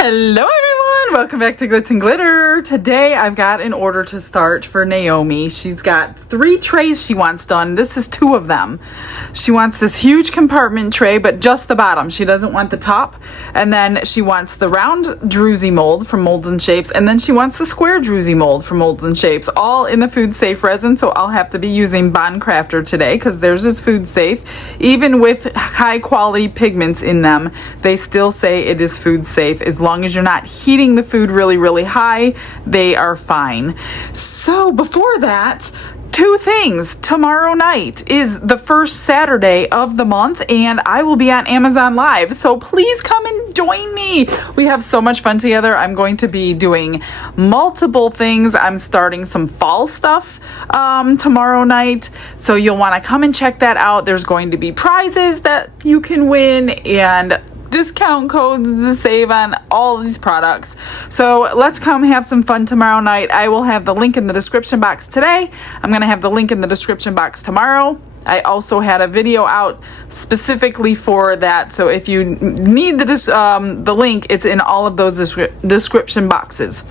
Hello everyone, welcome back to Glitz and Glitter. Today I've got an order to start for Naomi. She's got 3 trays she wants done. This is 2 of them. She wants this huge compartment tray, but just the bottom. She doesn't want the top. And then she wants the round druzy mold from Molds and Shapes. And then she wants the square druzy mold from Molds and Shapes, all in the food safe resin. So I'll have to be using Craftor today because theirs is food safe. Even with high quality pigments in them, they still say it is food safe. As long as you're not heating the food really high, they are fine. So before that, 2 things. Tomorrow night is the first Saturday of the month and I will be on Amazon Live. So please come and join me. We have so much fun together. I'm going to be doing multiple things. I'm starting some fall stuff tomorrow night. So you'll want to come and check that out. There's going to be prizes that you can win and discount codes to save on all these products. So let's come have some fun tomorrow night. I will have the link in the description box today. I'm going to have the link in the description box tomorrow. I also had a video out specifically for that. So if you need the link, it's in all of those description boxes.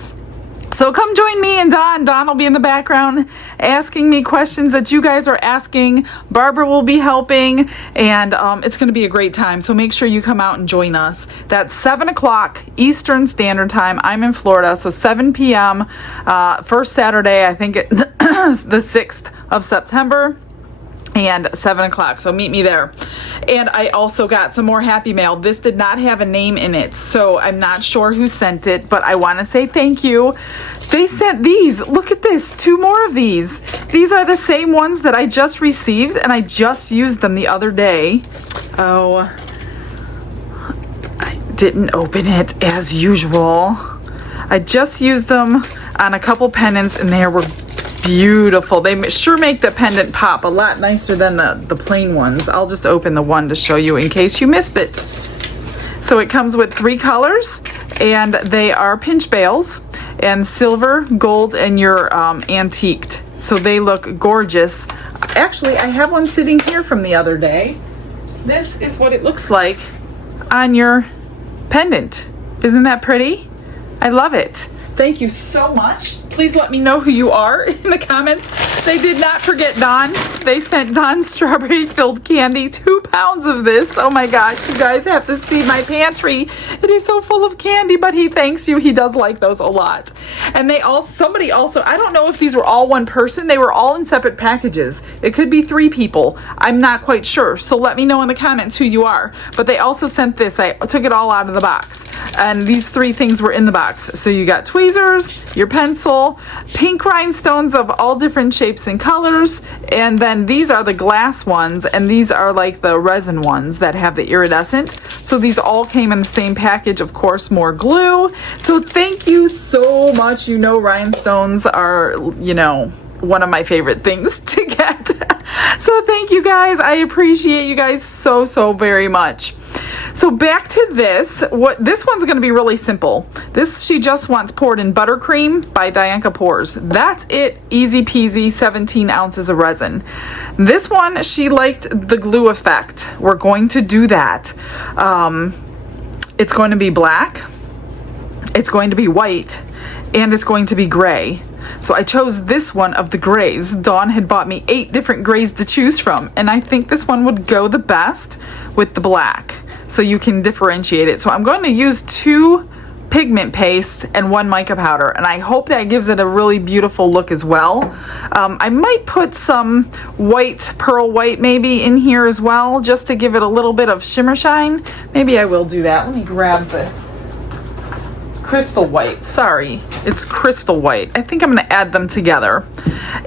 So come join me and Don. Don will be in the background asking me questions that you guys are asking. Barbara will be helping, and it's going to be a great time. So make sure you come out and join us. That's 7 o'clock Eastern Standard Time. I'm in Florida, so 7 p.m. First Saturday, I think the 6th of September. And 7 o'clock, so meet me there. And I also got some more Happy Mail. This did not have a name in it, so I'm not sure who sent it, but I want to say thank you. They sent these. Look at this, 2 more of these. These are the same ones that I just received, and I just used them the other day. Oh, I didn't open it as usual. I just used them on a couple pendants, and they were beautiful. They sure make the pendant pop a lot nicer than the plain ones. I'll just open the one to show you in case you missed it. So it comes with 3 colors, and they are pinch bales, and silver, gold, and your antiqued. So they look gorgeous. Actually, I have one sitting here from the other day. This is what it looks like on your pendant. Isn't that pretty? I love it. Thank you so much. Please let me know who you are in the comments. They did not forget Don. They sent Don strawberry filled candy, 2 pounds of this. Oh my gosh, you guys have to see my pantry. It is so full of candy, but he thanks you. He does like those a lot. And somebody also, I don't know if these were all one person. They were all in separate packages. It could be 3 people. I'm not quite sure. So let me know in the comments who you are. But they also sent this. I took it all out of the box. And these 3 things were in the box. So you got tweezers, your pencil, pink rhinestones of all different shapes and colors, and then these are the glass ones, and these are like the resin ones that have the iridescent. So these all came in the same package, of course, more glue. So thank you so much. You know, rhinestones are, you know, one of my favorite things to get. So thank you guys. I appreciate you guys so very much. So back to this. This one's going to be really simple. This she just wants poured in buttercream by Dianca Pours. That's it. Easy peasy. 17 ounces of resin. This one she liked the glue effect. We're going to do that. It's going to be black. It's going to be white, and it's going to be gray. So I chose this one of the grays. Dawn had bought me 8 different grays to choose from, and I think this one would go the best with the black. So you can differentiate it. So I'm going to use 2 pigment pastes and 1 mica powder, and I hope that gives it a really beautiful look as well. I might put some white, pearl white maybe in here as well, just to give it a little bit of shimmer shine. Maybe I will do that. Let me grab the crystal white. Sorry, it's crystal white. I think I'm going to add them together.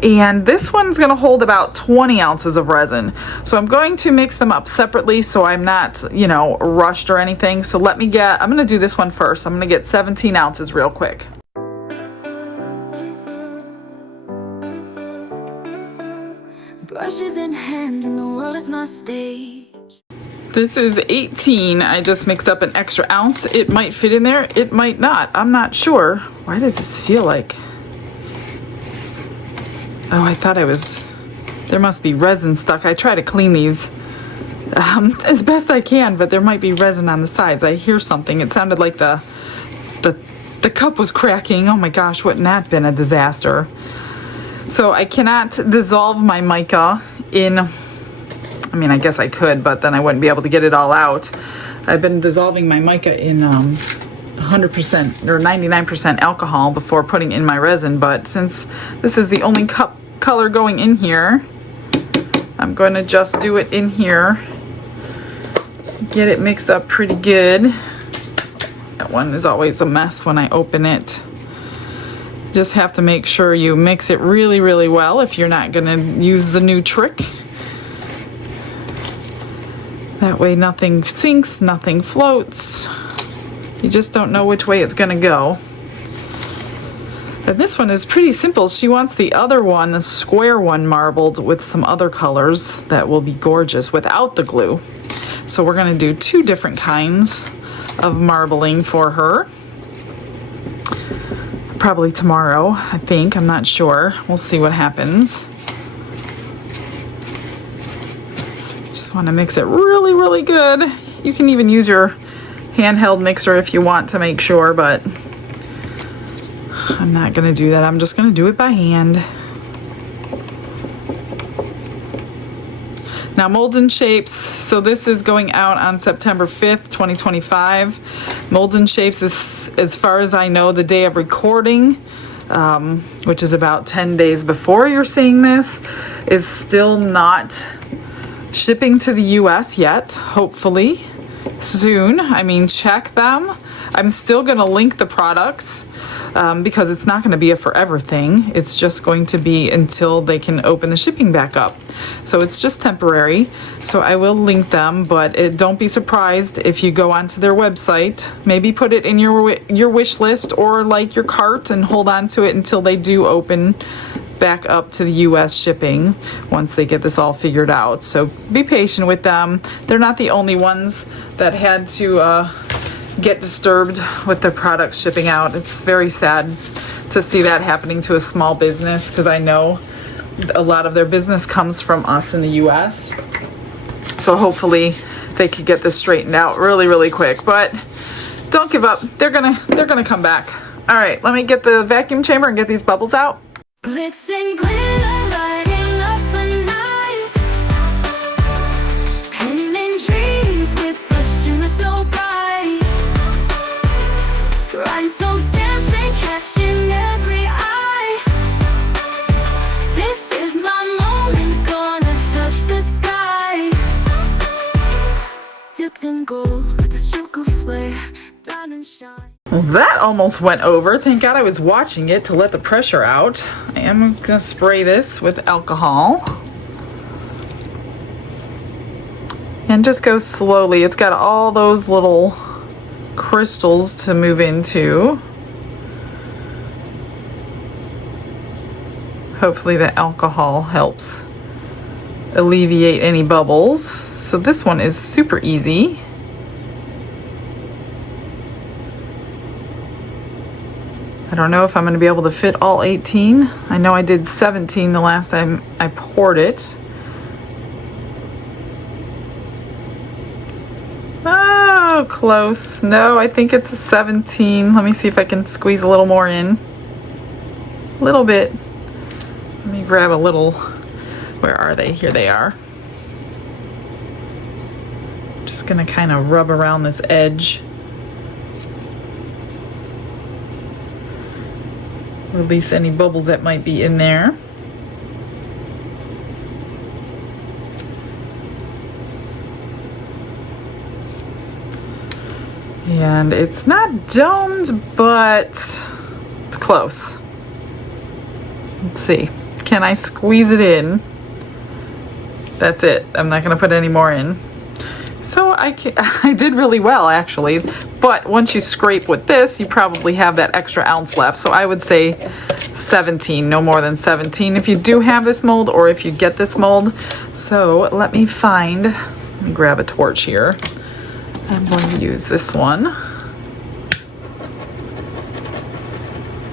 And this one's going to hold about 20 ounces of resin. So I'm going to mix them up separately so I'm not, you know, rushed or anything. So I'm going to do this one first. I'm going to get 17 ounces real quick. Brushes in hand and the world is my stage. This is 18. I just mixed up an extra ounce. It might fit in there. It might not. I'm not sure. Why does this feel like... Oh, I thought there must be resin stuck. I try to clean these as best I can, but there might be resin on the sides. I hear something. It sounded like the the cup was cracking. Oh my gosh, wouldn't that been a disaster? So I cannot dissolve my mica in, I mean, I guess I could, but then I wouldn't be able to get it all out. I've been dissolving my mica in 100% or 99% alcohol before putting in my resin, but since this is the only cup color going in here, I'm going to just do it in here. Get it mixed up pretty good. That one is always a mess when I open it. Just have to make sure you mix it really, really well if you're not going to use the new trick. That way nothing sinks, nothing floats. You just don't know which way it's going to go. And this one is pretty simple. She wants the other one, the square one, marbled with some other colors that will be gorgeous without the glue. So we're going to do two different kinds of marbling for her. Probably tomorrow, I think. I'm not sure. We'll see what happens. Just want to mix it really, really good. You can even use your handheld mixer if you want to make sure, but I'm not going to do that. I'm just going to do it by hand. Now, Molds and Shapes, so this is going out on September 5th, 2025. Molds and Shapes is, as far as I know, the day of recording, which is about 10 days before you're seeing this, is still not shipping to the US yet. Hopefully soon. I mean, check them. I'm still going to link the products because it's not going to be a forever thing. It's just going to be until they can open the shipping back up. So it's just temporary. So I will link them, but don't be surprised if you go onto their website. Maybe put it in your wish list or like your cart and hold on to it until they do open back up to the US shipping once they get this all figured out. So be patient with them. They're not the only ones that had to get disturbed with their products shipping out. It's very sad to see that happening to a small business because I know a lot of their business comes from us in the US. So hopefully they could get this straightened out really, really quick. But don't give up. They're gonna come back. All right, let me get the vacuum chamber and get these bubbles out. Glitz and glitter, lighting up the night. Painting dreams with a shimmer so bright. Rhinestones dancing, catching every eye. This is my moment, gonna touch the sky. Dipped in gold with a stroke of flare, diamond shine. Well, that almost went over. Thank God I was watching it to let the pressure out. I am gonna spray this with alcohol. And just go slowly. It's got all those little crystals to move into. Hopefully the alcohol helps alleviate any bubbles. So this one is super easy. I don't know if I'm going to be able to fit all 18. I know I did 17 the last time I poured it. Oh, close. No, I think it's a 17. Let me see if I can squeeze a little more in. A little bit. Let me grab a little. Where are they? Here they are. Just going to kind of rub around this edge. Release any bubbles that might be in there. And it's not domed, but it's close. Let's see. Can I squeeze it in? That's it. I'm not going to put any more in. So I did really well, actually. But once you scrape with this, you probably have that extra ounce left. So I would say 17, no more than 17 if you do have this mold or if you get this mold. So let me grab a torch here. I'm going to use this one.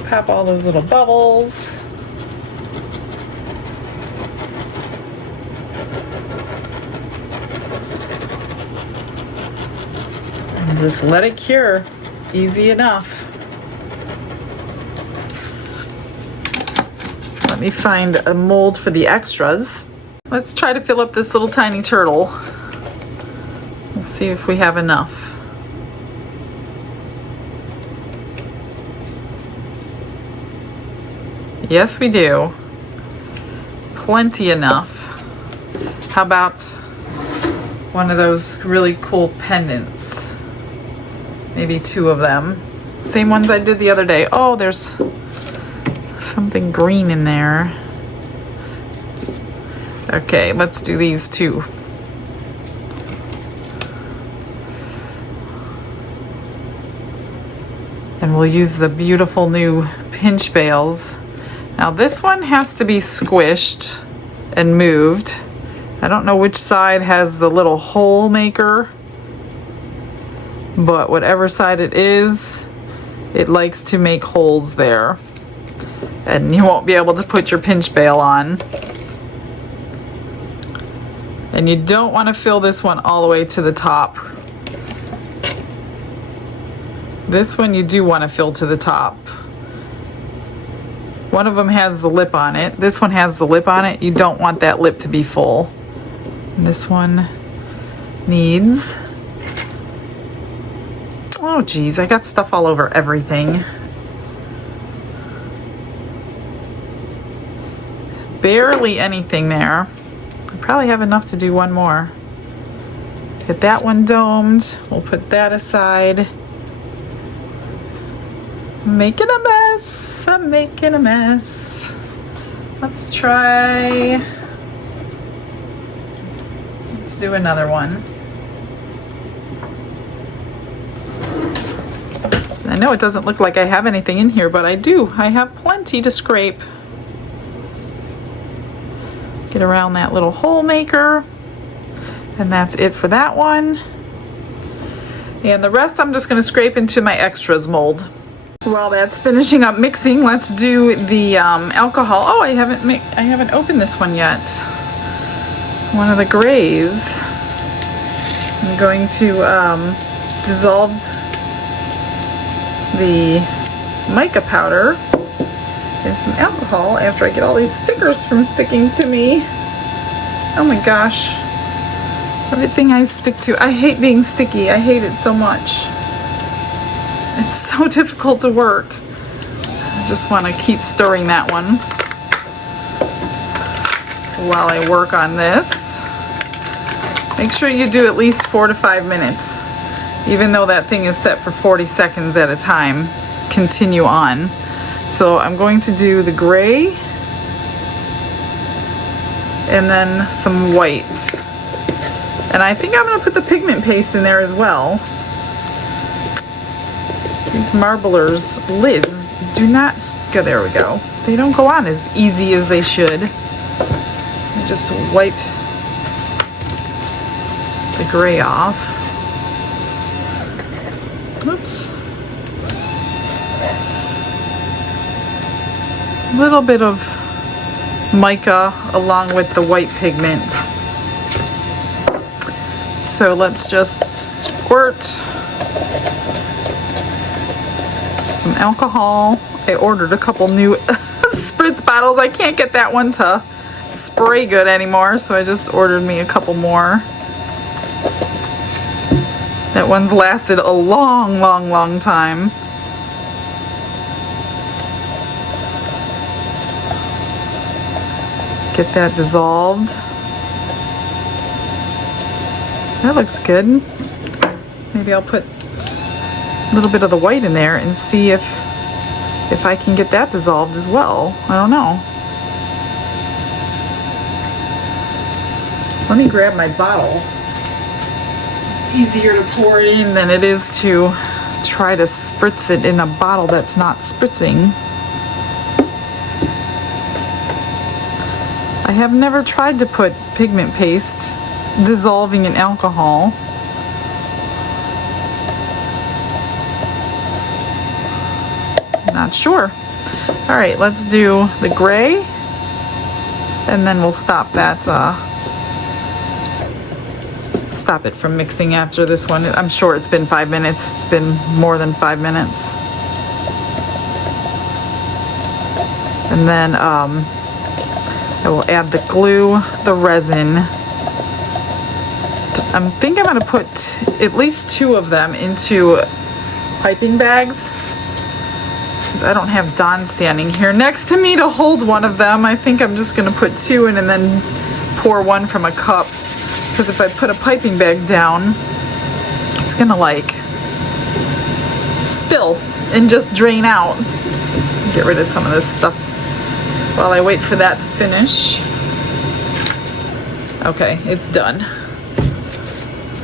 Pop all those little bubbles. And just let it cure. Easy enough. Let me find a mold for the extras. Let's try to fill up this little tiny turtle. Let's see if we have enough. Yes, we do. Plenty enough. How about one of those really cool pendants? Maybe 2 of them. Same ones I did the other day. Oh, there's something green in there. Okay, let's do these 2. And we'll use the beautiful new pinch bales. Now this one has to be squished and moved. I don't know which side has the little hole maker, but whatever side it is, it likes to make holes there. And you won't be able to put your pinch bale on. And you don't want to fill this one all the way to the top. This one you do want to fill to the top. One of them has the lip on it. This one has the lip on it. You don't want that lip to be full. And this one needs... Oh geez, I got stuff all over everything. Barely anything there. I probably have enough to do one more. Get that one domed. We'll put that aside. Making a mess. I'm making a mess. Let's try. Let's do another one. I know it doesn't look like I have anything in here, but I do. I have plenty to scrape. Get around that little hole maker. And that's it for that one. And the rest I'm just going to scrape into my extras mold. While that's finishing up mixing, let's do the alcohol. Oh, I haven't opened this one yet. One of the grays. I'm going to dissolve the mica powder in some alcohol after I get all these stickers from sticking to me. Oh my gosh. Everything I stick to. I hate being sticky. I hate it so much. It's so difficult to work. I just want to keep stirring that one while I work on this. Make sure you do at least 4 to 5 minutes. Even though that thing is set for 40 seconds at a time, continue on. So I'm going to do the gray and then some white. And I think I'm going to put the pigment paste in there as well. These Marblers lids do not go, there we go. They don't go on as easy as they should. I just wipe the gray off. Oops. A little bit of mica along with the white pigment. So let's just squirt some alcohol. I ordered a couple new spritz bottles. I can't get that one to spray good anymore, so I just ordered me a couple more. That one's lasted a long time. Get that dissolved. That looks good. Maybe I'll put a little bit of the white in there and see if I can get that dissolved as well. I don't know. Let me grab my bottle. It's easier to pour it in than it is to try to spritz it in a bottle that's not spritzing. I have never tried to put pigment paste dissolving in alcohol. Not sure. All right, let's do the gray and then we'll stop that stop it from mixing after this one. I'm sure it's been 5 minutes. It's been more than 5 minutes. And then I will add the glue, the resin. I think I'm going to put at least 2 of them into piping bags. Since I don't have Dawn standing here next to me to hold one of them, I think I'm just going to put 2 in and then pour one from a cup. Because if I put a piping bag down, it's going to like spill and just drain out. Get rid of some of this stuff while I wait for that to finish. Okay, it's done.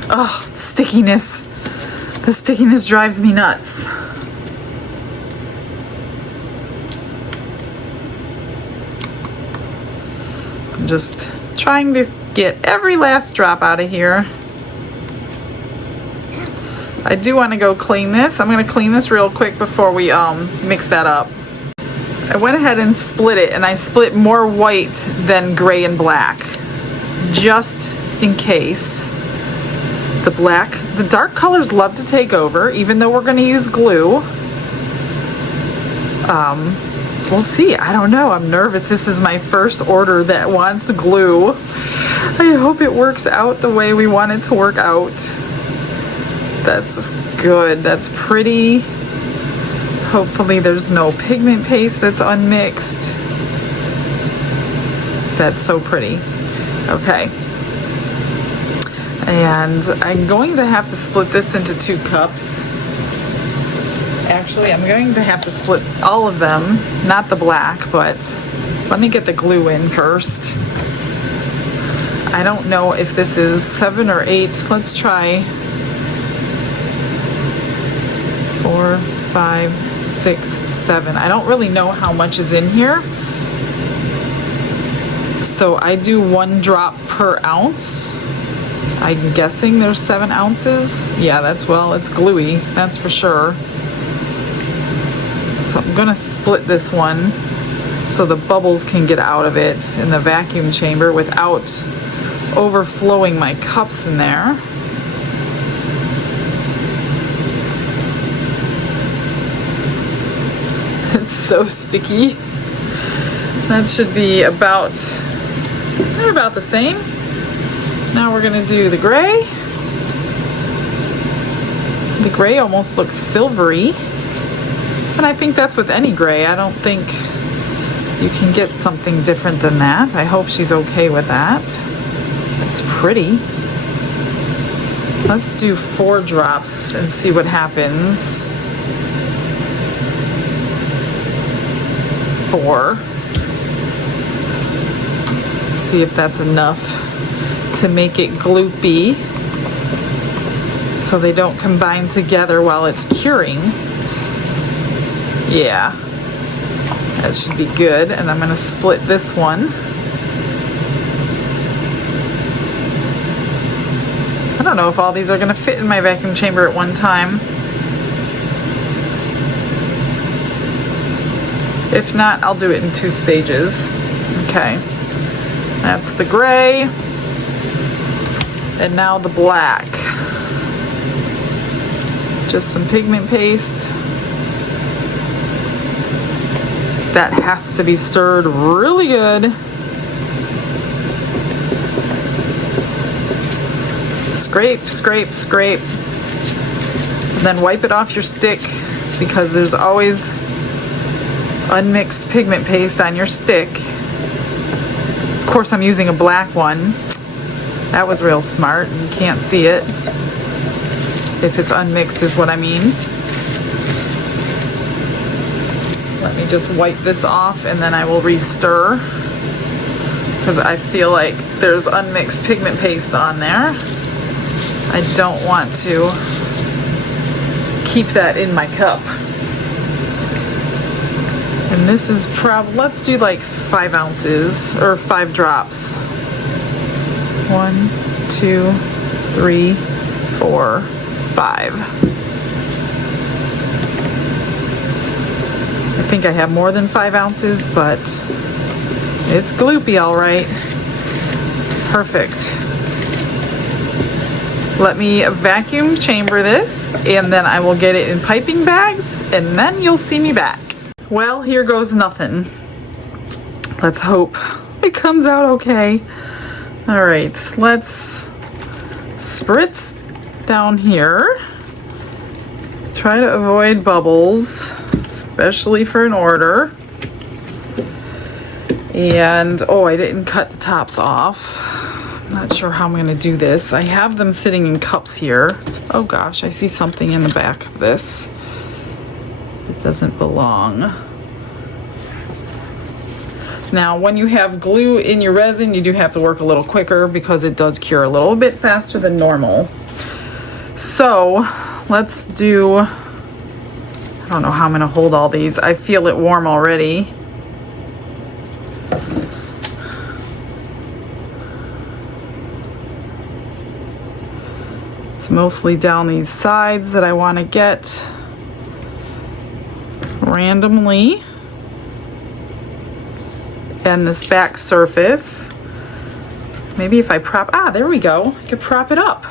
Oh, stickiness. The stickiness drives me nuts. I'm just trying to get every last drop out of here. I do want to go clean this. I'm going to clean this real quick before we mix that up. I went ahead and split it, and I split more white than gray and black, just in case. The dark colors love to take over, even though we're going to use glue. We'll see. I don't know. I'm nervous. This is my first order that wants glue. I hope it works out the way we want it to work out. That's good. That's pretty. Hopefully there's no pigment paste that's unmixed. That's so pretty. Okay. And I'm going to have to split this into 2 cups. Actually, I'm going to have to split all of them, not the black, but let me get the glue in first. I don't know if this is 7 or 8. Let's try 4, 5, 6, 7. I don't really know how much is in here. So I do 1 drop per ounce. I'm guessing there's 7 ounces. Yeah, it's gluey, that's for sure. So I'm gonna split this one so the bubbles can get out of it in the vacuum chamber without overflowing my cups in there. It's so sticky. That should be about the same. Now we're gonna do the gray. The gray almost looks silvery. And I think that's with any gray. I don't think you can get something different than that. I hope she's okay with that. It's pretty. Let's do 4 drops and see what happens. 4. See if that's enough to make it gloopy so they don't combine together while it's curing. Yeah, that should be good. And I'm going to split this one. I don't know if all these are going to fit in my vacuum chamber at one time. If not, I'll do it in 2 stages. Okay, that's the gray. And now the black. Just some pigment paste. That has to be stirred really good. Scrape, scrape, scrape. Then wipe it off your stick because there's always unmixed pigment paste on your stick. Of course, I'm using a black one. That was real smart. You can't see it. If it's unmixed is what I mean. Let me just wipe this off and then I will re-stir because I feel like there's unmixed pigment paste on there. I don't want to keep that in my cup. And this is let's do like 5 ounces or 5 drops. 1, 2, 3, 4, 5. I think I have more than 5 ounces, but it's gloopy all right. Perfect. Let me vacuum chamber this and then I will get it in piping bags and then you'll see me back. Well, here goes nothing. Let's hope it comes out okay. All right, let's spritz down here. Try to avoid bubbles, especially for an order. And, oh, I didn't cut the tops off. Not sure how I'm going to do this. I have them sitting in cups here. Oh gosh, I see something in the back of this. It doesn't belong. Now, when you have glue in your resin, you do have to work a little quicker because it does cure a little bit faster than normal. So, let's do, I don't know how I'm going to hold all these. I feel it warm already. It's mostly down these sides that I want to get randomly. And this back surface. Maybe if I prop, there we go. I could prop it up.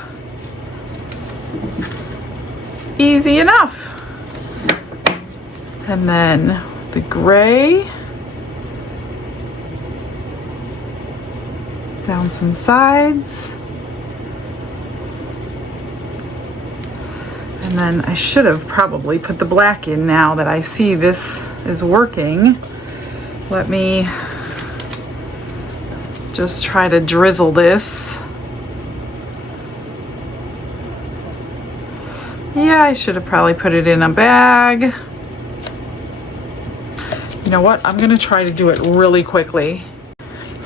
Easy enough. And then the gray. Down some sides. And then I should have probably put the black in now that I see this is working. Let me just try to drizzle this. Yeah, I should have probably put it in a bag. You know what? I'm gonna try to do it really quickly.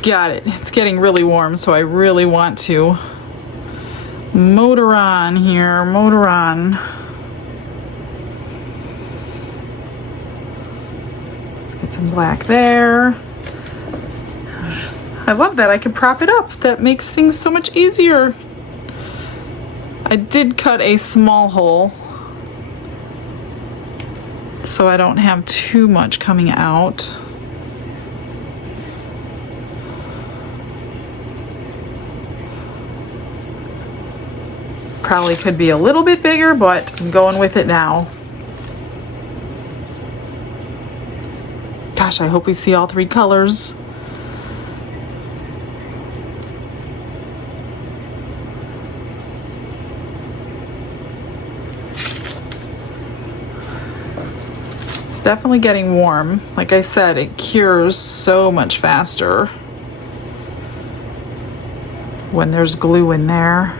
Got it. It's getting really warm, so I really want to motor on here, motor on. Let's get some black there. I love that I can prop it up. That makes things so much easier. I did cut a small hole so I don't have too much coming out. Probably could be a little bit bigger, but I'm going with it now. Gosh, I hope we see all three colors. It's definitely getting warm. Like I said, it cures so much faster when there's glue in there.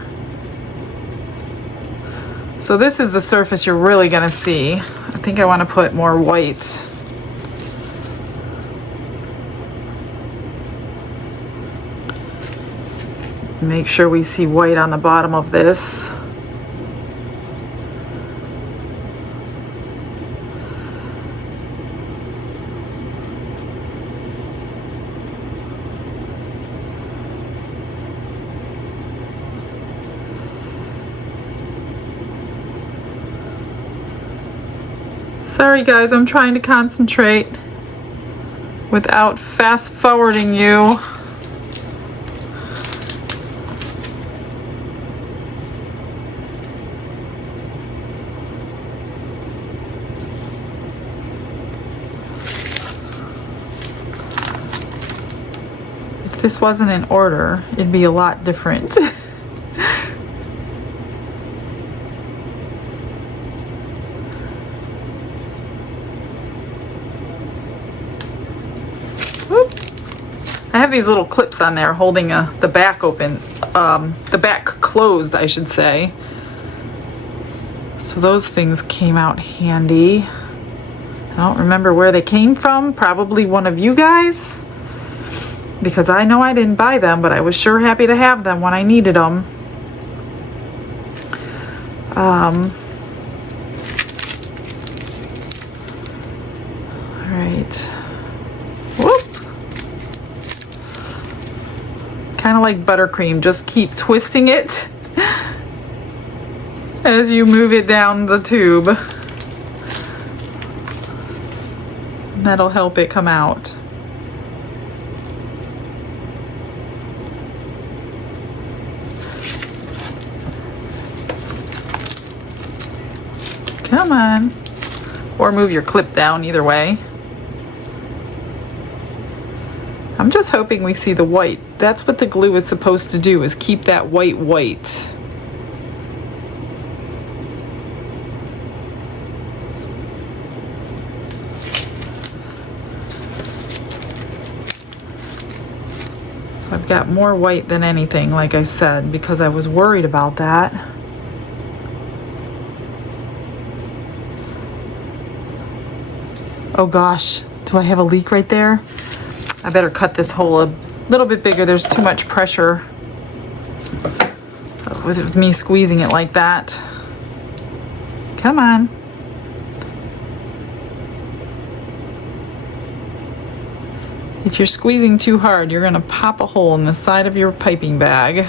So this is the surface you're really gonna see. I think I want to put more white. Make sure we see white on the bottom of this. Sorry guys, I'm trying to concentrate without fast forwarding you. If this wasn't in order, it'd be a lot different. I have these little clips on there holding the back open, the back closed, I should say. So those things came out handy. I don't remember where they came from. Probably one of you guys, because I know I didn't buy them, but I was sure happy to have them when I needed them. All right. Kind of like buttercream, just keep twisting it as you move it down the tube. That'll help it come out. Come on. Or move your clip down, either way. I'm just hoping we see the white. That's what the glue is supposed to do, is keep that white white. So I've got more white than anything, like I said, because I was worried about that. Oh gosh, do I have a leak right there? I better cut this hole a little bit bigger. There's too much pressure with me squeezing it like that. Come on. If you're squeezing too hard, you're gonna pop a hole in the side of your piping bag.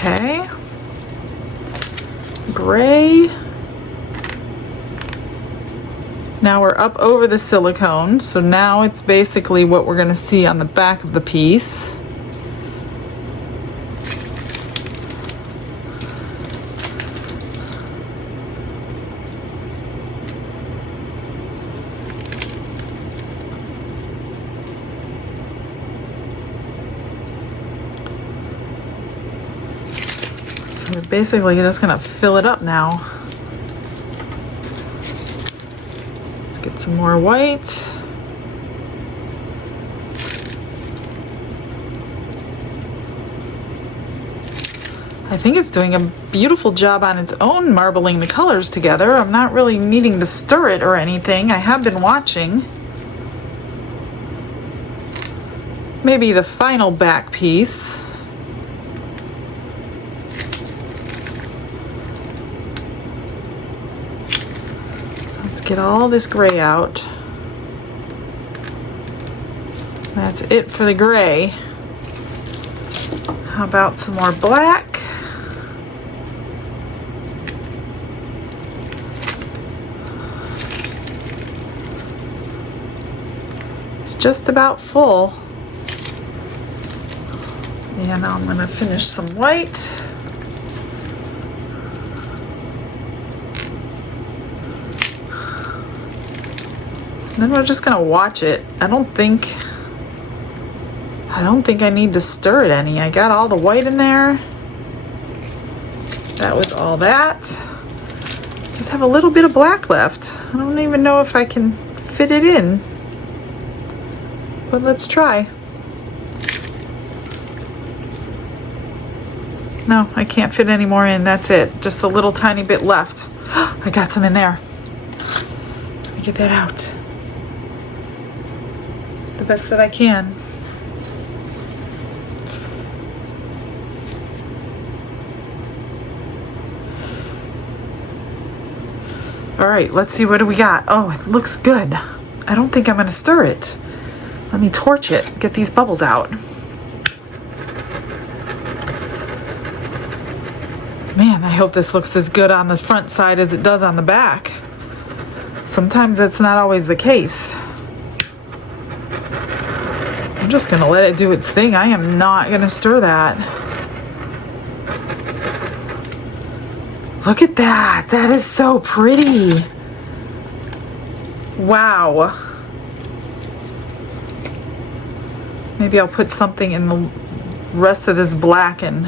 Okay, gray. Now we're up over the silicone, so now it's basically what we're going to see on the back of the piece. We're basically just gonna fill it up now. Let's get some more white. I think it's doing a beautiful job on its own, marbling the colors together. I'm not really needing to stir it or anything. I have been watching. Maybe the final back piece. Get all this gray out. That's it for the gray. How about some more black? It's just about full. And now I'm going to finish some white. Then we're just gonna watch it. I don't think I need to stir it any. I got all the white in there. That was all that. Just have a little bit of black left. I don't even know if I can fit it in. But let's try. No, I can't fit any more in. That's it. Just a little tiny bit left. I got some in there. Let me get that out. The best that I can. All right, let's see, what do we got? Oh, it looks good. I don't think I'm gonna stir it. Let me torch it, get these bubbles out. Man, I hope this looks as good on the front side as it does on the back. Sometimes that's not always the case. I'm just gonna let it do its thing. I am not gonna stir that. Look at that. That is so pretty. Wow. Maybe I'll put something in the rest of this black and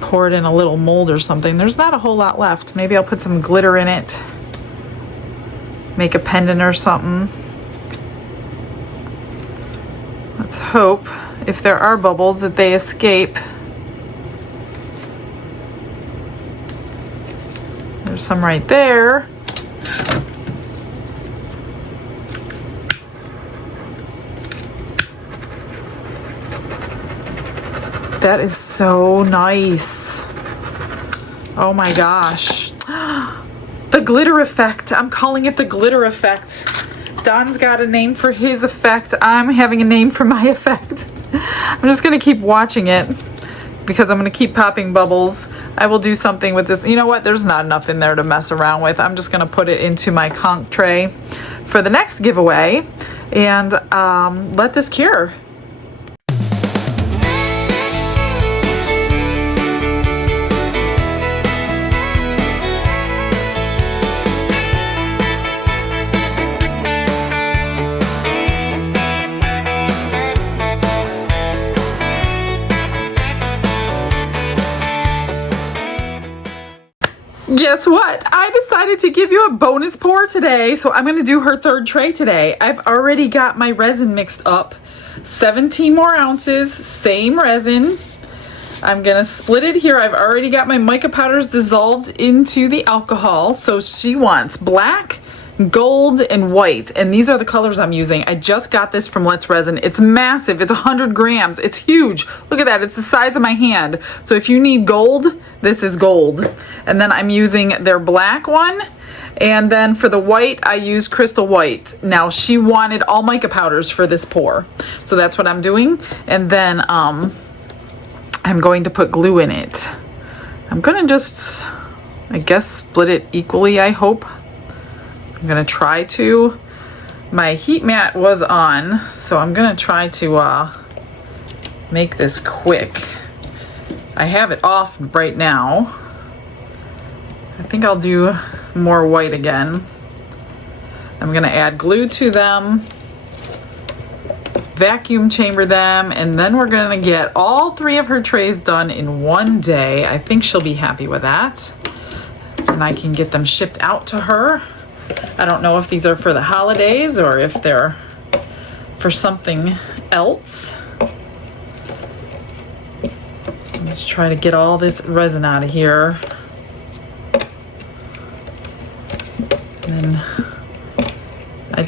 pour it in a little mold or something. There's not a whole lot left. Maybe I'll put some glitter in it. Make a pendant or something. Let's hope, if there are bubbles, that they escape. There's some right there. That is so nice. Oh my gosh. The glitter effect. I'm calling it the glitter effect. Don's got a name for his effect. I'm having a name for my effect. I'm just gonna keep watching it because I'm gonna keep popping bubbles. I will do something with this. You know what? There's not enough in there to mess around with. I'm just gonna put it into my conch tray for the next giveaway and let this cure. Guess what? I decided to give you a bonus pour today. So I'm going to do her third tray today. I've already got my resin mixed up. 17 more ounces, same resin. I'm going to split it here. I've already got my mica powders dissolved into the alcohol. So she wants black, gold, and white. And these are the colors I'm using. I just got this from Let's Resin. It's massive. It's 100 grams. It's huge. Look at that. It's the size of my hand. So if you need gold, this is gold. And then I'm using their black one. And then for the white, I use crystal white. Now she wanted all mica powders for this pour. So that's what I'm doing. And then I'm going to put glue in it. I'm going to just, I guess, split it equally, I hope. I'm going to try to. My heat mat was on, so I'm going to try to make this quick. I have it off right now. I think I'll do more white again. I'm going to add glue to them, vacuum chamber them, and then we're going to get all 3 of her trays done in one day. I think she'll be happy with that. And I can get them shipped out to her. I don't know if these are for the holidays or if they're for something else. Let's try to get all this resin out of here. And I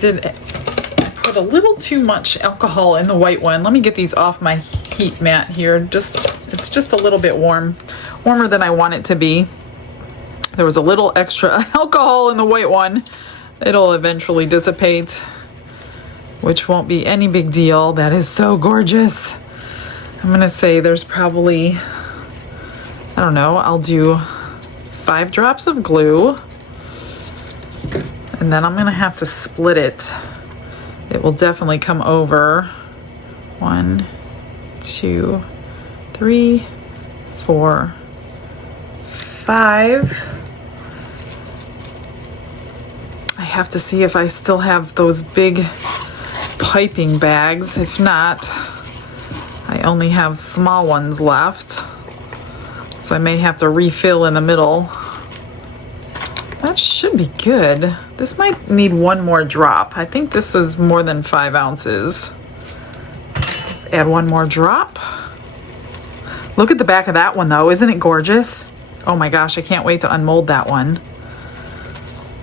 put a little too much alcohol in the white one. Let me get these off my heat mat here. It's just a little bit warmer than I want it to be. There was a little extra alcohol in the white one. It'll eventually dissipate, which won't be any big deal. That is so gorgeous. I'm gonna say there's probably, I don't know, I'll do 5 drops of glue. And then I'm gonna have to split it. It will definitely come over. 1, 2, 3, 4, 5. I have to see if I still have those big piping bags. If not, I only have small ones left. So I may have to refill in the middle. That should be good. This might need 1 more drop. I think this is more than 5 ounces. Just add 1 more drop. Look at the back of that one though. Isn't it gorgeous? Oh my gosh, I can't wait to unmold that one.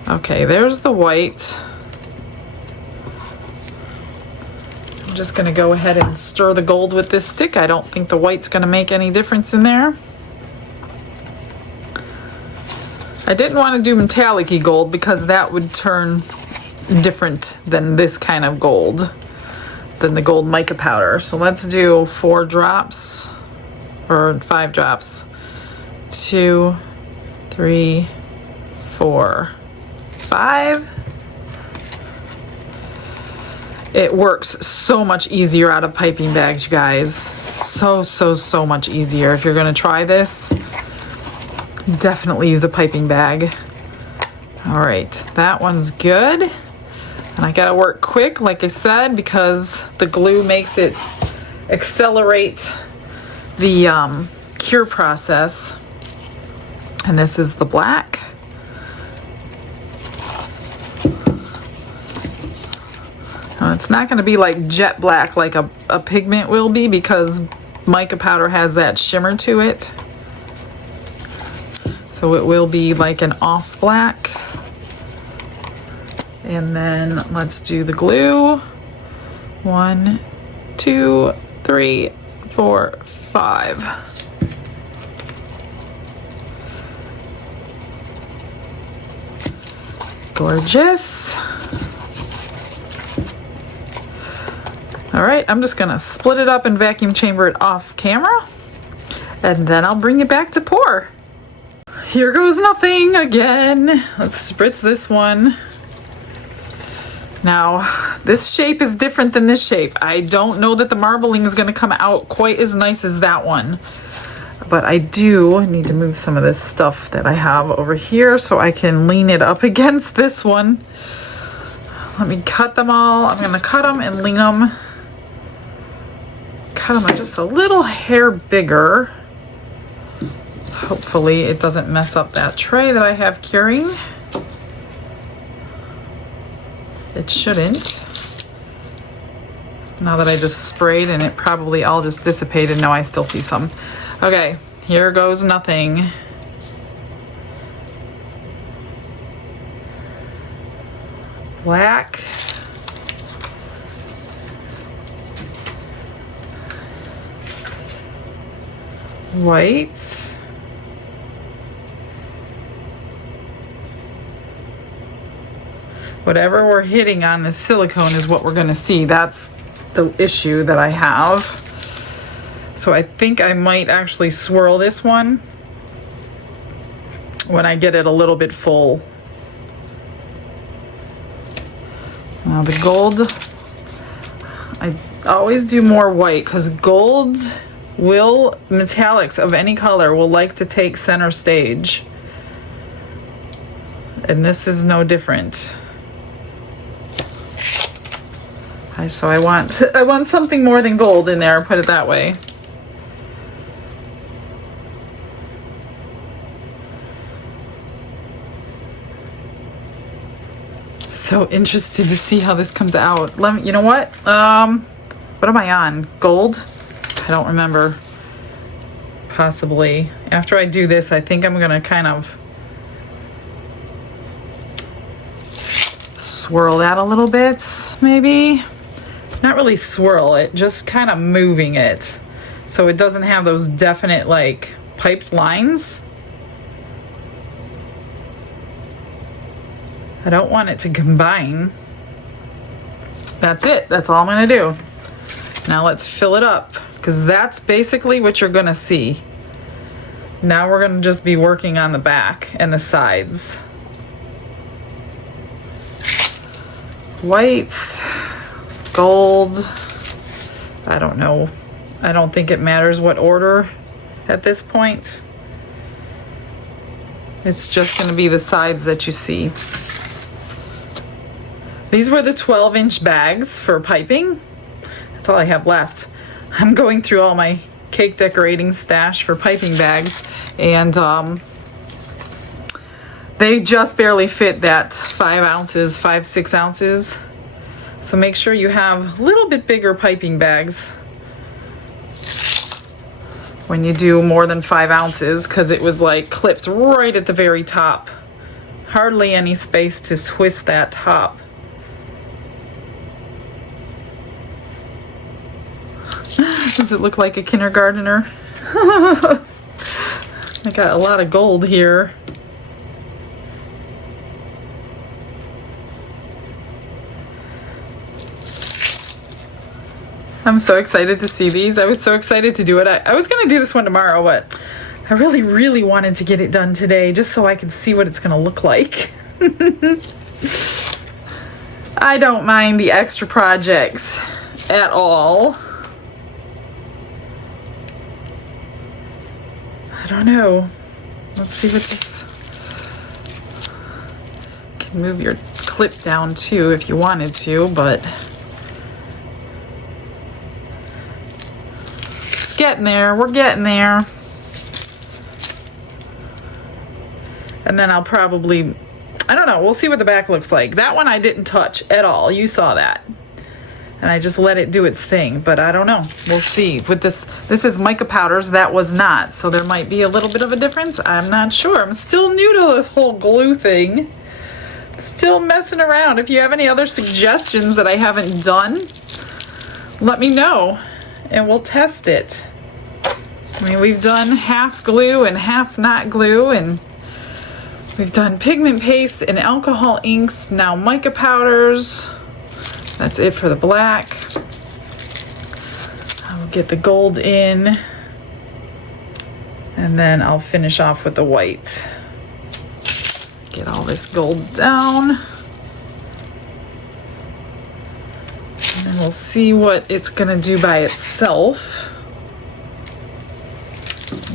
Okay, there's the white. I'm just gonna go ahead and stir the gold with this stick. I don't think the white's gonna make any difference in there. I didn't want to do metallic-y gold because that would turn different than this kind of gold, than the gold mica powder. So let's do 4 drops, or 5 drops. 2, 3, 4, 5. It works so much easier out of piping bags, you guys. So much easier. If you're gonna try this, definitely use a piping bag. All right, that one's good. And I gotta work quick, like I said, because the glue makes it accelerate the cure process. And this is the black. Now, it's not gonna be like jet black like a pigment will be, because mica powder has that shimmer to it. So it will be like an off black. And then let's do the glue. 1, 2, 3, 4, 5. Gorgeous. All right, I'm just gonna split it up and vacuum chamber it off camera, and then I'll bring it back to pour. Here goes nothing again. Let's spritz this one. Now, this shape is different than this shape. I don't know that the marbling is gonna come out quite as nice as that one, but I do need to move some of this stuff that I have over here so I can lean it up against this one. Let me cut them all. I'm gonna cut them and lean them. Cut them just a little hair bigger. Hopefully it doesn't mess up that tray that I have curing. It shouldn't. Now that I just sprayed and it probably all just dissipated. No, I still see some. Okay, here goes nothing. Black. White. Whatever we're hitting on the silicone is what we're gonna see. That's the issue that I have. So I think I might actually swirl this one when I get it a little bit full. Now the gold, I always do more white because gold will, metallics of any color will like to take center stage. And this is no different. So I want something more than gold in there, put it that way. So interested to see how this comes out. Let me, you know what? What am I on? Gold? I don't remember. Possibly. After I do this, I think I'm gonna kind of swirl that a little bit, maybe. Not really swirl it, just kind of moving it so it doesn't have those definite like piped lines. I don't want it to combine. That's it. That's all I'm gonna do. Now let's fill it up because that's basically what you're gonna see. Now we're gonna just be working on the back and the sides. White, gold, I don't know. I don't think it matters what order at this point. It's just gonna be the sides that you see. These were the 12-inch bags for piping. That's all I have left. I'm going through all my cake decorating stash for piping bags, and they just barely fit that 5 ounces, 5-6 ounces. So make sure you have a little bit bigger piping bags when you do more than 5 ounces, because it was like clipped right at the very top. Hardly any space to twist that top. Does it look like a kindergartner? I got a lot of gold here. I'm so excited to see these. I was so excited to do it. I was going to do this one tomorrow, but I really, really wanted to get it done today just so I could see what it's going to look like. I don't mind the extra projects at all. I don't know. Let's see what this... You can move your clip down too if you wanted to, but... It's getting there. We're getting there. And then I'll probably... I don't know. We'll see what the back looks like. That one I didn't touch at all. You saw that. And I just let it do its thing, but I don't know. We'll see. With this is mica powders, that was not. So there might be a little bit of a difference. I'm not sure. I'm still new to this whole glue thing. Still messing around. If you have any other suggestions that I haven't done, let me know and we'll test it. I mean, we've done half glue and half not glue, and we've done pigment paste and alcohol inks, now mica powders. That's it for the black. I'll get the gold in, and then I'll finish off with the white. Get all this gold down. And then we'll see what it's gonna do by itself.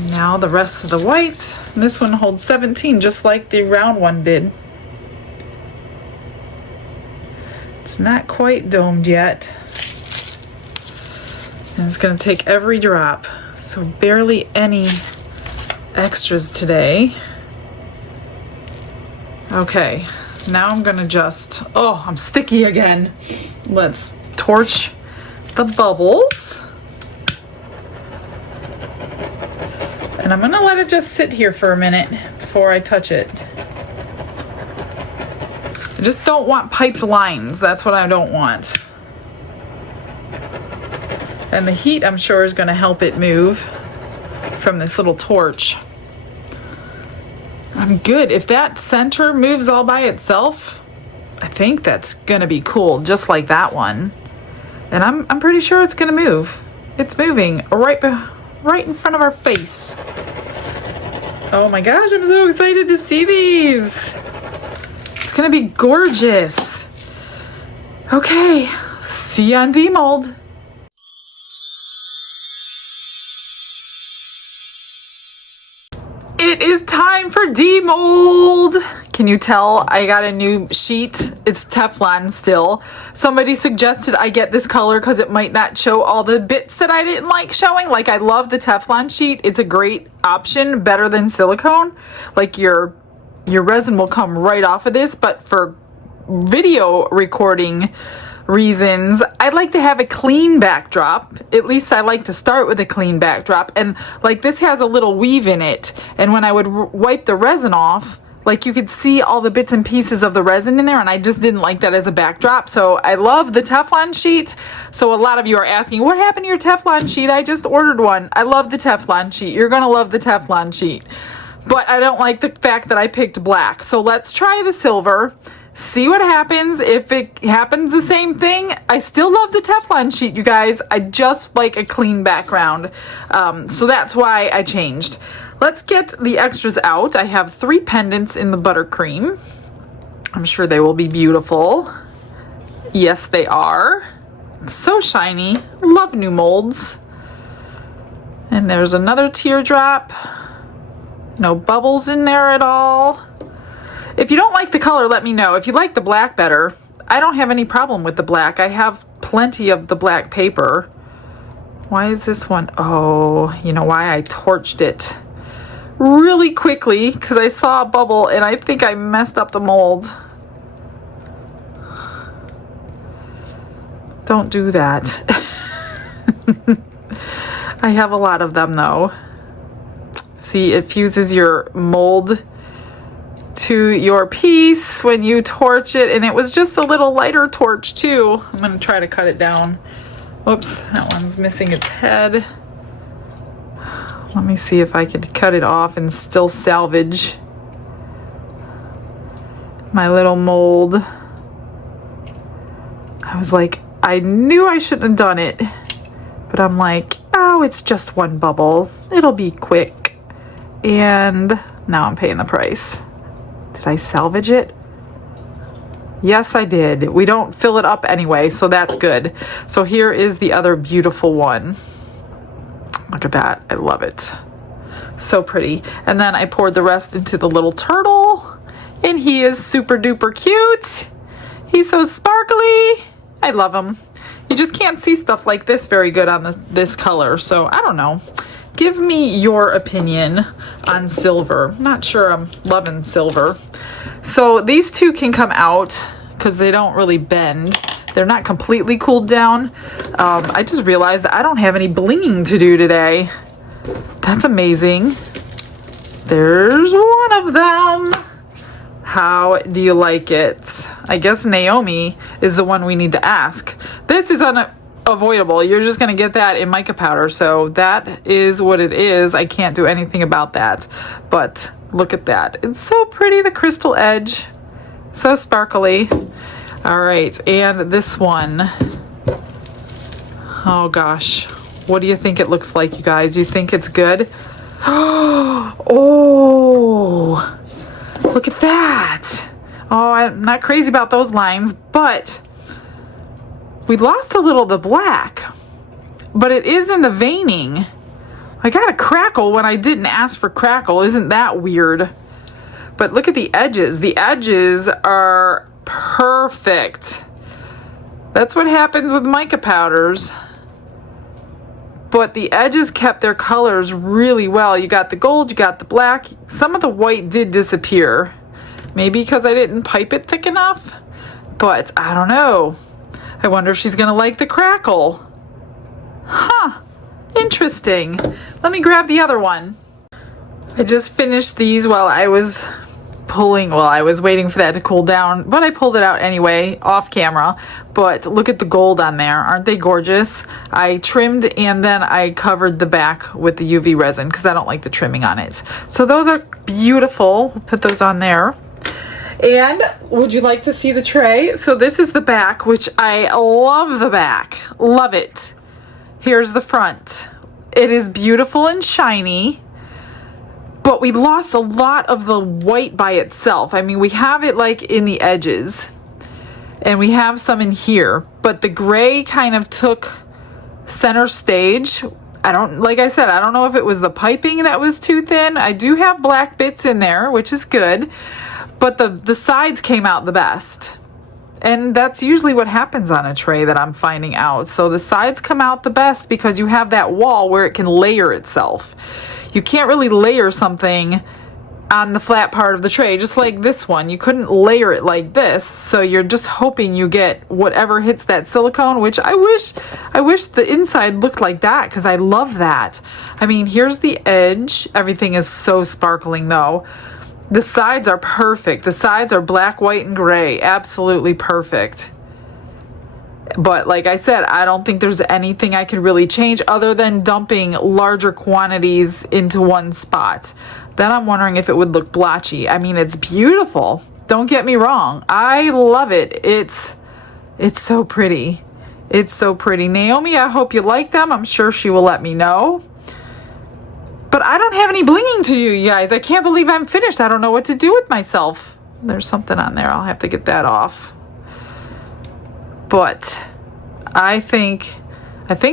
Now the rest of the white. And this one holds 17, just like the round one did. It's not quite domed yet. And it's gonna take every drop. So barely any extras today. Okay, now I'm gonna just, oh, I'm sticky again. Let's torch the bubbles. And I'm gonna let it just sit here for a minute before I touch it. I just don't want piped lines. That's what I don't want. And the heat, I'm sure, is gonna help it move from this little torch. I'm good. If that center moves all by itself, I think that's gonna be cool, just like that one. And I'm pretty sure it's gonna move. It's moving right in front of our face. Oh my gosh, I'm so excited to see these. It's gonna be gorgeous. Okay, see you on Demold. It is time for Demold. Can you tell I got a new sheet? It's Teflon still. Somebody suggested I get this color because it might not show all the bits that I didn't like showing. Like, I love the Teflon sheet. It's a great option, better than silicone. Like, your resin will come right off of this, but for video recording reasons, I like to have a clean backdrop. At least I like to start with a clean backdrop. And like, this has a little weave in it. And when I would wipe the resin off, like, you could see all the bits and pieces of the resin in there, and I just didn't like that as a backdrop. So I love the Teflon sheet. So a lot of you are asking, what happened to your Teflon sheet? I just ordered one. I love the Teflon sheet. You're gonna love the Teflon sheet. But I don't like the fact that I picked black. So let's try the silver. See what happens. If it happens the same thing, I still love the Teflon sheet, you guys. I just like a clean background. So that's why I changed. Let's get the extras out. I have 3 pendants in the buttercream. I'm sure they will be beautiful. Yes, they are. It's so shiny. Love new molds. And there's another teardrop. No bubbles in there at all. If you don't like the color, let me know. If you like the black better, I don't have any problem with the black. I have plenty of the black paper. Why is this one? Oh, you know why? I torched it really quickly because I saw a bubble and I think I messed up the mold. Don't do that. I have a lot of them though. See, it fuses your mold to your piece when you torch it, and it was just a little lighter torch too. I'm gonna try to cut it down. Whoops, that one's missing its head. Let me see if I could cut it off and still salvage my little mold. I was like, I knew I shouldn't have done it, but I'm like, oh, it's just one bubble. It'll be quick. And now I'm paying the price. Did I salvage it? Yes, I did. We don't fill it up anyway, so that's good. So here is the other beautiful one. Look at that. I love it. So pretty. And then I poured the rest into the little turtle, and he is super duper cute. He's so sparkly. I love him. You just can't see stuff like this very good on this color, so I don't know. Give me your opinion on silver. I'm not sure I'm loving silver. So these two can come out because they don't really bend. They're not completely cooled down. I just realized that I don't have any blinging to do today. That's amazing. There's one of them. How do you like it? I guess Naomi is the one we need to ask. This is unavoidable. You're just going to get that in mica powder. So that is what it is. I can't do anything about that. But look at that. It's so pretty, the crystal edge. So sparkly. All right. And this one. Oh gosh. What do you think it looks like, you guys? You think it's good? Oh, look at that. Oh, I'm not crazy about those lines, but we lost a little of the black, but it is in the veining. I got a crackle when I didn't ask for crackle. Isn't that weird? But look at the edges. The edges are perfect. That's what happens with mica powders. but the edges kept their colors really well. You got the gold, you got the black. Some of the white did disappear. Maybe because I didn't pipe it thick enough, but I don't know. I wonder if she's gonna like the crackle. Huh, interesting. Let me grab the other one. I just finished these while I was I was waiting for that to cool down, but I pulled it out anyway, off camera. But look at the gold on there. Aren't they gorgeous? I trimmed and then I covered the back with the UV resin because I don't like the trimming on it. So those are beautiful. Put those on there. And would you like to see the tray? So this is the back, which I love the back. Love it. Here's the front. It is beautiful and shiny. But we lost a lot of the white by itself. I mean, we have it like in the edges and we have some in here, but the gray kind of took center stage. Like I said, I don't know if it was the piping that was too thin. I do have black bits in there, which is good, but the sides came out the best. And that's usually what happens on a tray that I'm finding out. So the sides come out the best because you have that wall where it can layer itself. You can't really layer something on the flat part of the tray, just like this one. You couldn't layer it like this, so you're just hoping you get whatever hits that silicone, which I wish the inside looked like that because I love that. I mean, here's the edge. Everything is so sparkling though. The sides are perfect. The sides are black, white, and gray. Absolutely perfect. But like I said, I don't think there's anything I could really change other than dumping larger quantities into one spot. Then I'm wondering if it would look blotchy. I mean, it's beautiful. Don't get me wrong. I love it. It's so pretty. It's so pretty. Naomi, I hope you like them. I'm sure she will let me know. But I don't have any blinging to you guys. I can't believe I'm finished. I don't know what to do with myself. There's something on there. I'll have to get that off. But I think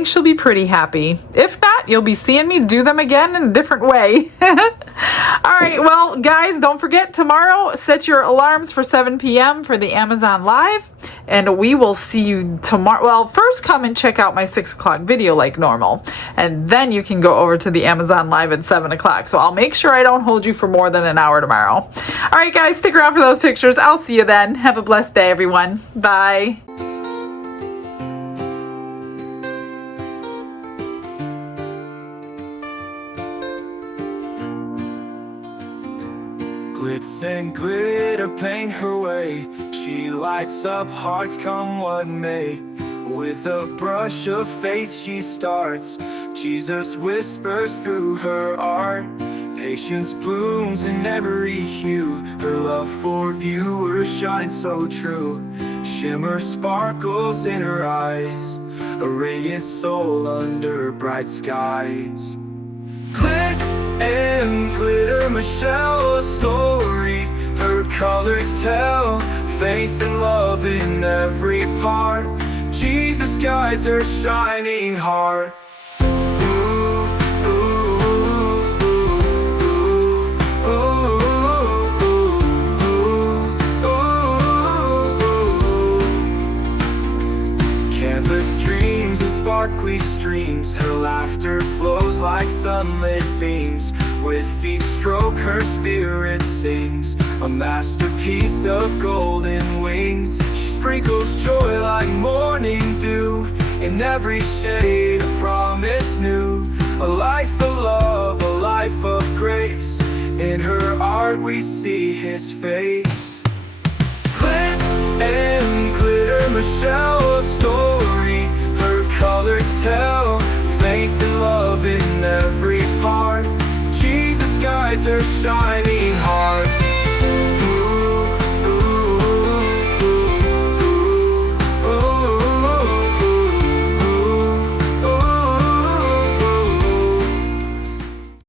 she'll be pretty happy. If not, you'll be seeing me do them again in a different way. All right, well, guys, don't forget, tomorrow, set your alarms for 7 p.m. for the Amazon Live, and we will see you tomorrow. Well, first come and check out my 6 o'clock video like normal, and then you can go over to the Amazon Live at 7 o'clock. So I'll make sure I don't hold you for more than an hour tomorrow. All right, guys, stick around for those pictures. I'll see you then. Have a blessed day, everyone. Bye. Glitz and glitter paint her way. She lights up hearts come what may. With a brush of faith she starts. Jesus whispers through her art. Patience blooms in every hue. Her love for viewers shines so true. Shimmer sparkles in her eyes. A radiant soul under bright skies. Glitz and glitter, Michelle, a story. Her colors tell faith and love in every part. Jesus guides her shining heart. Canvas dreams and sparkly streams. Her laughter flows like sunlit beams. With each stroke her spirit sings. A masterpiece of golden wings. She sprinkles joy like morning dew. In every shade a promise new. A life of love, a life of grace. In her art we see his face. Glitz and glitter, Michelle, a story. Her colors tell faith and love in every part. Jesus guides her shining